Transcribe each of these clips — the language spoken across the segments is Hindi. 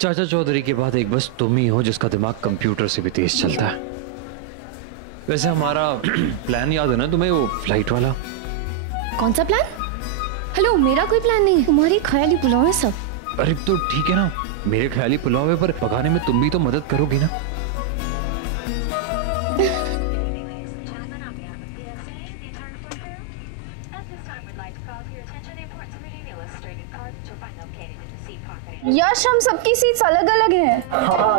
चाचा चौधरी के बाद एक बस तुम ही हो जिसका दिमाग कंप्यूटर से भी तेज चलता है। वैसे हमारा प्लान याद है ना तुम्हें, वो फ्लाइट वाला? कौन सा प्लान? हेलो, मेरा कोई प्लान नहीं है, तुम्हारी ख्याली पुलाव है सब। अरे तो ठीक है ना, मेरे ख्याली पुलाव है, पर पकाने में तुम भी तो मदद करोगी ना। यश, हम सबकी सीट्स अलग अलग हैं। हाँ,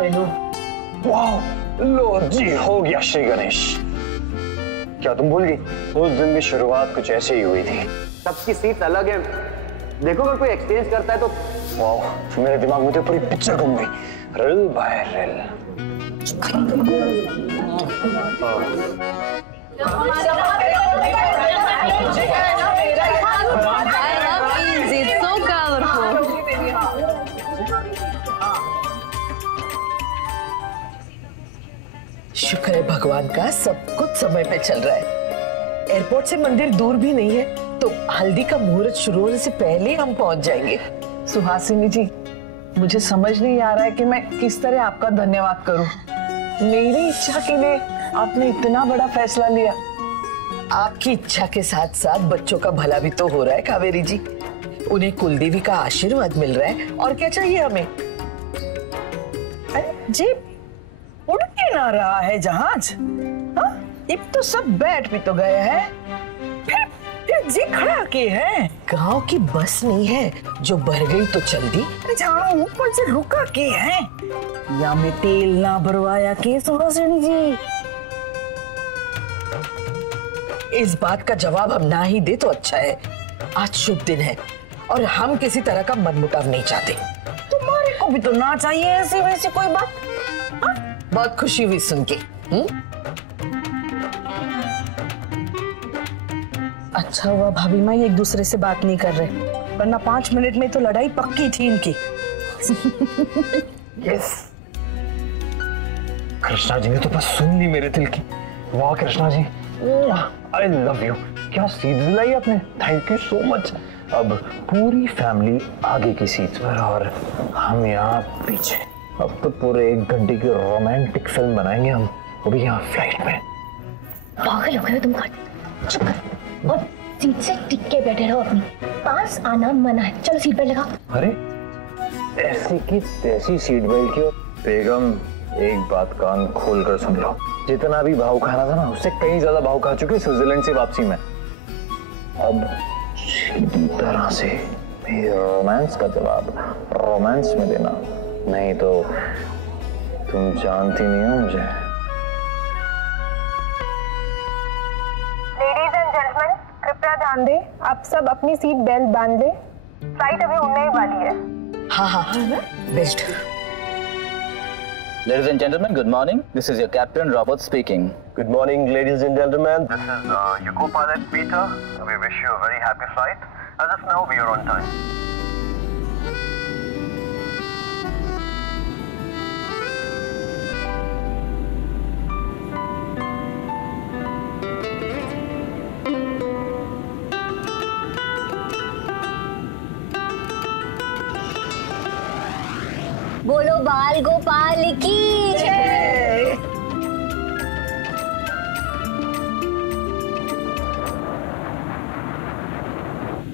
वाह, लो जी, हो गया श्री गणेश। क्या तुम भूल गई? उस दिन भी शुरुआत कुछ ऐसे ही हुई थी। सबकी सीट्स अलग हैं। देखो अगर कोई एक्सचेंज करता है तो। वाह, मेरे दिमाग में तो पूरी पिक्चर घूम गई, रिल बाय रिल। शुक्र है भगवान का, सब कुछ समय पे चल रहा है। एयरपोर्ट से मंदिर दूर भी नहीं है, तो हल्दी का मुहूर्त शुरू होने से पहले हम पहुंच जाएंगे। सुहासिनी जी, मुझे समझ नहीं आ रहा है कि मैं किस तरह आपका धन्यवाद करूं। मेरी इच्छा के लिए आपने इतना बड़ा फैसला लिया। आपकी इच्छा के साथ साथ बच्चों का भला भी तो हो रहा है कावेरी जी। उन्हें कुलदेवी का आशीर्वाद मिल रहा है, और क्या चाहिए हमें। अरे जी, उड़ के ना रहा है जहाज? हाँ, अब तो सब बैठ भी तो गए हैं, फिर जी खड़ा के है। गांव की बस नहीं है जो भर गई तो चल दी। जहाँ ऊपर से रुका के है, या में तेल ना भरवाया के सुहासिनी जी? इस बात का जवाब हम ना ही दे तो अच्छा है। आज शुभ दिन है और हम किसी तरह का मनमुटाव नहीं चाहते। तुम्हारे को भी तो ना चाहिए ऐसी वैसी कोई बात। हाँ? बहुत खुशी हुई सुन के। अच्छा हुआ भाभी माँ एक दूसरे से बात नहीं कर रहे, वरना 5 मिनट में तो लड़ाई पक्की थी इनकी। यस, कृष्णा जी ने तो बस सुन ली मेरे दिल की। वाह Krishna ji, I love you. क्या सीट दिलाई आपने, थैंक यू सो मच। अब पूरी फैमिली आगे की सीट पर और हम यहाँ पीछे। अब तो पूरे 1 घंटे की रोमांटिक फिल्म बनाएंगे हम, वो भी यहाँ फ्लाइट में। पागल हो गए तुम? चुप कर और सीट से टिक के बैठे रहो, अपनी पास आना मना है। चलो सीट बेल्ट लगाओ। अरे ऐसी की तैसी सीट बेल्ट की। बेगम, एक बात कान खोल कर सुन लो, जितना भी भाव खाना था ना, उससे कहीं ज्यादा भाव खा चुके स्विट्जरलैंड से वापसी में। अब सीधी तरह से मेरे रोमांस का जवाब रोमांस में देना, नहीं तो तुम जानती नहीं हो मुझे। लेडीज एंड जेंटलमैन, कृपया ध्यान दें, आप सब अपनी सीट बेल्ट बांध लें। फ्लाइट अभी उड़ने ही वाली है। हाँ, best. Ladies and gentlemen, good morning. This is your captain, Robert speaking. Good morning, ladies and gentlemen. This is your co-pilot, Peter. We wish you a very happy flight. As of now, we are on time. बोलो बाल गोपाल की जय।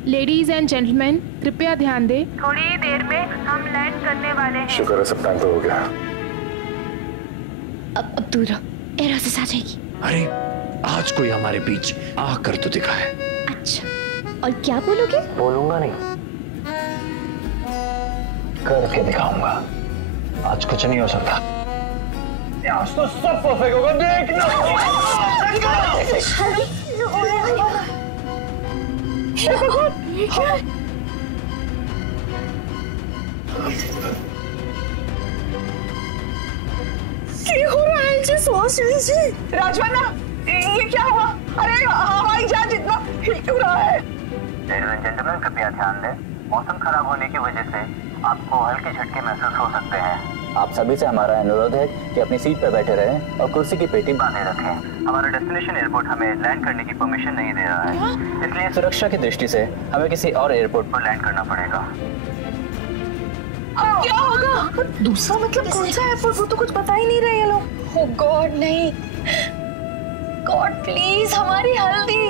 लेडीज एंड जेंटलमैन, कृपया ध्यान दें, थोड़ी ही देर में हम लैंड करने वाले हैं। शुक्र है सब टाइम पर हो गया। अब दूर एयर से आ जाएगी। अरे आज कोई हमारे बीच आकर तो दिखा है। अच्छा, और क्या बोलोगे? बोलूंगा नहीं, करके दिखाऊंगा। आज कुछ नहीं हो सकता। आज तो सब परफेक्ट होगा, देखना। क्या हो रहा है जी सुहासिनी जी? राजवाना, ये क्या हुआ? अरे हवाई जहाज इतना हिल क्यों रहा है? Ladies and gentlemen, कृपया ध्यान दें, मौसम खराब होने की वजह से आपको हल्के झटके महसूस हो सकते हैं। आप सभी से हमारा अनुरोध है कि अपनी सीट पर बैठे रहें और कुर्सी की पेटी बांधे रखें। हमारा डेस्टिनेशन एयरपोर्ट हमें लैंड करने की परमिशन नहीं दे रहा है, इसलिए सुरक्षा की दृष्टि से हमें किसी और एयरपोर्ट पर लैंड करना पड़ेगा। अब क्या होगा? दूसरा मतलब कौन सा एयरपोर्ट? वो तो कुछ बता ही नहीं रहे ये लोग। ओ गॉड नहीं, गॉड प्लीज हमारी हल्दी।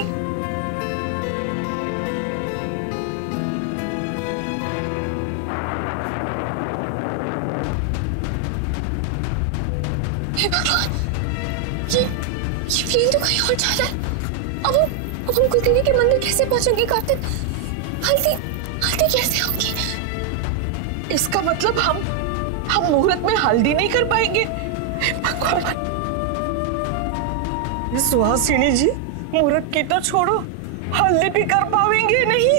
हे भगवान, ये प्लेन तो कहीं और जा रहा है। अब हम कुलदेवी के मंदिर कैसे पहुंचेंगे कार्तिक? हल्दी कैसे होगी? इसका मतलब हम मुहूर्त में हल्दी नहीं कर पाएंगे। भगवान, सुहासिनी जी, मुहूर्त की तो छोड़ो, हल्दी भी कर पाएंगे नहीं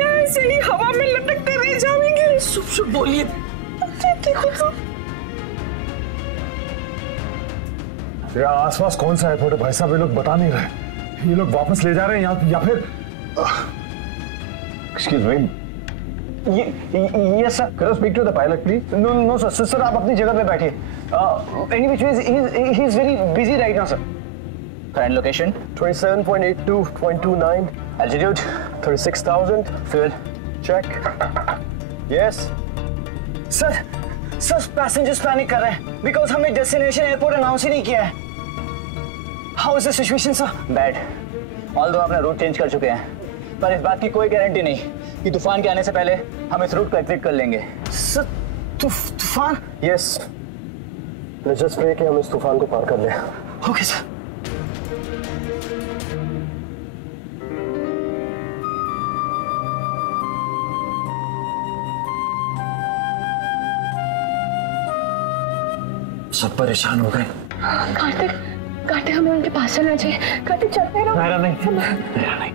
या ऐसे ही हवा में लटकते रह जाएंगे? शुभ शुभ बोलिए। आसपास कौन सा एयरपोर्ट है भाई साहब? ये लोग बता नहीं रहे। ये लोग वापस ले जा रहे हैं या फिर एक्सक्यूज मी, ये sir, can speak to the pilot please? No sir, sir आप अपनी जगह पे बैठिए। Any which ways he is very busy right now sir. Current location 27.82.29, altitude 36,000, fuel check. Yes sir passengers panic कर रहे हैं बिकॉज हमने डेस्टिनेशन एयरपोर्ट अनाउंस ही नहीं किया है। How is the situation sir? Bad. Although आपने रूट चेंज कर चुके हैं, पर इस बात की कोई गारंटी नहीं कि तूफान के आने से पहले हम इस रूट को एग्जिट कर लेंगे। सर तूफान? यस, लेट्स जस्ट प्रे कि हम इस तूफान को पार कर लें। Okay sir. सब परेशान हो गए। कार्तिक हमें उनके पास चलना चाहिए। कार्तिक चलते रहो। नहीं,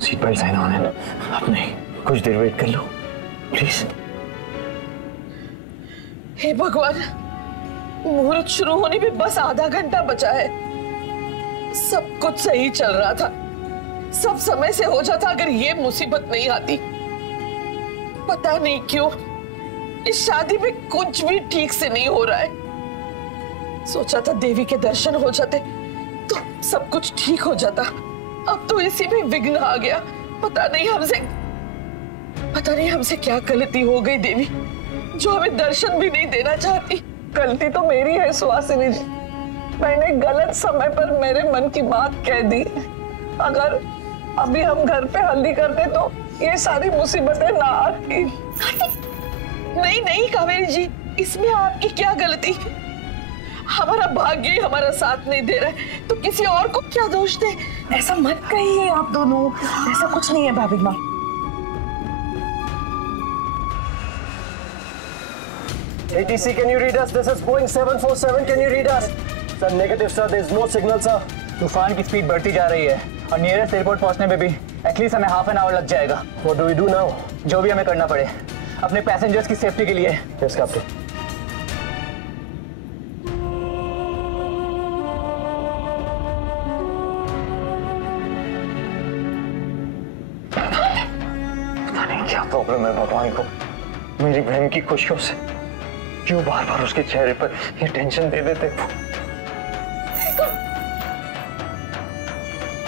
सीट बेल्ट साइन ऑन है। अब नहीं, कुछ देर वेट कर लो प्लीज। हे भगवान, मुहूर्त शुरू होने में बस आधा घंटा बचा है। सब कुछ सही चल रहा था, सब समय से हो जाता अगर ये मुसीबत नहीं आती। पता नहीं क्यों इस शादी में कुछ भी ठीक से नहीं हो रहा है। सोचा था देवी के दर्शन हो जाते तो सब कुछ ठीक हो जाता, अब तो इसी में विघ्न आ गया। पता नहीं हमसे क्या गलती हो गई देवी, जो हमें दर्शन भी नहीं देना चाहती। गलती तो मेरी है सुहासिनी जी, मैंने गलत समय पर मेरे मन की बात कह दी। अगर अभी हम घर पे हल्दी करते तो ये सारी मुसीबतें ना आती। नहीं कावेरी जी, इसमें आपकी क्या गलती? हमारा भाग्य हमारा साथ नहीं दे रहा है तो किसी और को क्या दोष दे? ऐसा मत कहिए आप दोनों, ऐसा कुछ नहीं है भाभी माँ। ATC, can you read us? This is Boeing 747. Can you read us? Sir, negative sir. There is no signal sir. तूफान की स्पीड बढ़ती जा रही है और नियरेस्ट एयरपोर्ट पहुंचने में भी एटलीस्ट हमें हाफ एन आवर लग जाएगा। What do we do now? जो भी हमें करना पड़े अपने पैसेंजर्स की सेफ्टी के लिए। Yes, Captain. पता नहीं क्या प्रॉब्लम है भगवान को, मेरी बहन की खुशियों से क्यों बार बार उसके चेहरे पर ये टेंशन दे देते।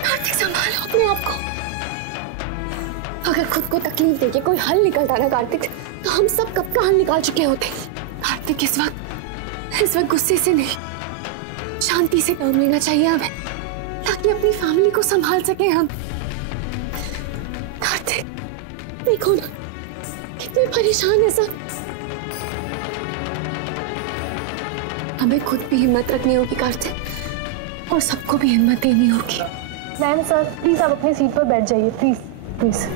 कार्तिक संभालो अपने आप को। अगर खुद को तकलीफ देके कोई हल निकलता ना कार्तिक, तो हम सब कब का हल निकाल चुके होते। कार्तिक इस वक्त गुस्से से नहीं, शांति से काम लेना चाहिए हमें, ताकि अपनी फैमिली को संभाल सके हम। कार्तिक देखो ना कितने परेशान है सब। हमें खुद भी हिम्मत रखनी होगी कार्तिक, और सबको भी हिम्मत देनी होगी। मैम सर प्लीज आप अपनी सीट पर बैठ जाइए, please please.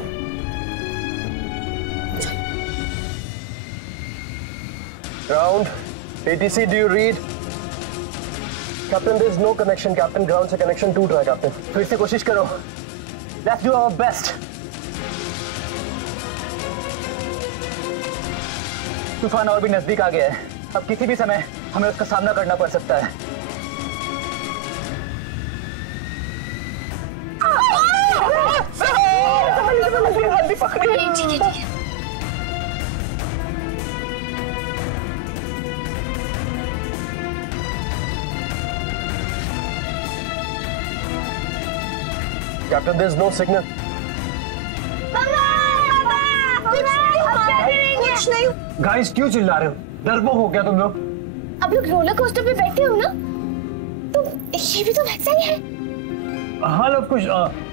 Ground, ATC, do you read? Captain, there is no connection. Captain, ground से connection टूट रहा है Captain. फिर से कोशिश करो। Let's do our best. तूफान और भी नजदीक आ गया है, अब किसी भी समय हमें उसका सामना करना पड़ सकता है। ठीक है। Captain, there is no signal. Mama! कुछ नहीं। गाइस क्यों चिल्ला रहे हो? डरपोक हो क्या तुम लोग? अब लोग रोलर कोस्टर पे बैठे हो ना, तो ये भी तो वैसा ही है। हाँ लव कुछ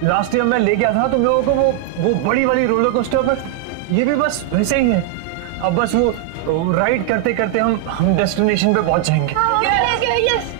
लास्ट ईयर मैं ले गया था तुम लोगों को वो बड़ी वाली रोलर कोस्टर पर। ये भी बस वैसे ही है। अब बस वो राइड करते करते हम डेस्टिनेशन पे पहुंच जाएंगे। यस